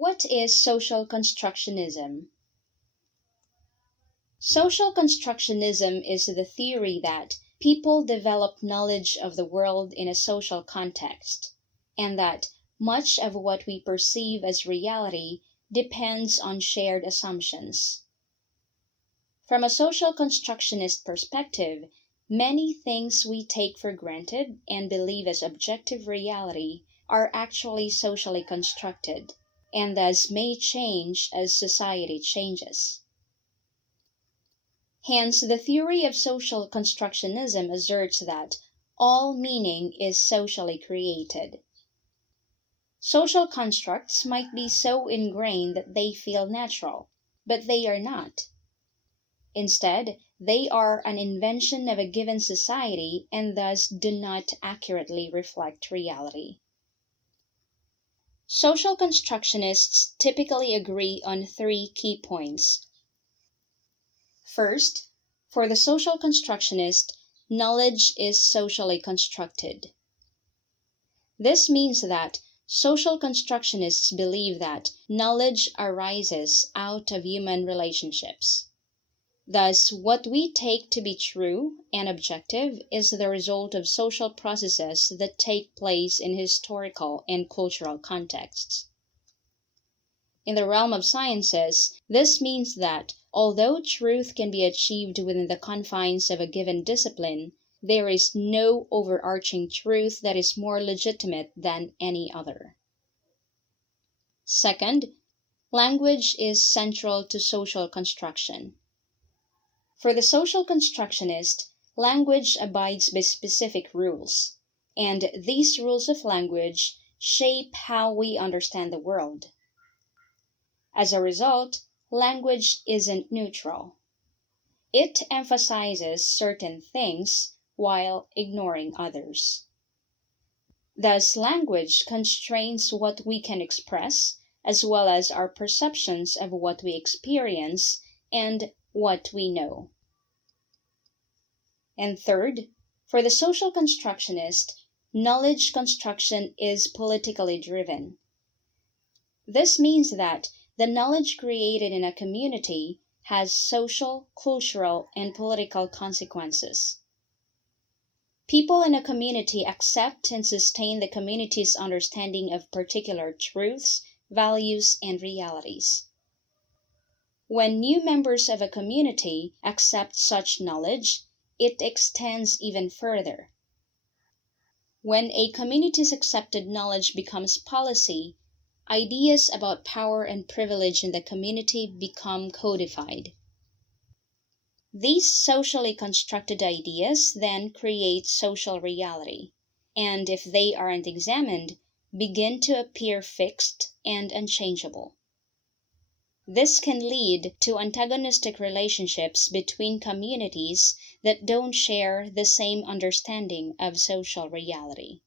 What is social constructionism? Social constructionism is the theory that people develop knowledge of the world in a social context, and that much of what we perceive as reality depends on shared assumptions. From a social constructionist perspective, many things we take for granted and believe as objective reality are actually socially constructed, and thus may change as society changes. Hence, the theory of social constructionism asserts that all meaning is socially created. Social constructs might be so ingrained that they feel natural, but they are not. Instead, they are an invention of a given society and thus do not accurately reflect reality. Social constructionists typically agree on three key points. First, for the social constructionist, knowledge is socially constructed. This means that social constructionists believe that knowledge arises out of human relationships. Thus, what we take to be true and objective is the result of social processes that take place in historical and cultural contexts. In the realm of sciences, this means that although truth can be achieved within the confines of a given discipline, there is no overarching truth that is more legitimate than any other. Second, language is central to social construction. For the social constructionist, language abides by specific rules, and these rules of language shape how we understand the world. As a result, language isn't neutral. It emphasizes certain things while ignoring others. Thus, language constrains what we can express, as well as our perceptions of what we experience and what we know. And third, for the social constructionist, knowledge construction is politically driven. This means that the knowledge created in a community has social, cultural, and political consequences. People in a community accept and sustain the community's understanding of particular truths, values, and realities. When new members of a community accept such knowledge, it extends even further. When a community's accepted knowledge becomes policy, ideas about power and privilege in the community become codified. These socially constructed ideas then create social reality, and if they aren't examined, begin to appear fixed and unchangeable. This can lead to antagonistic relationships between communities that don't share the same understanding of social reality.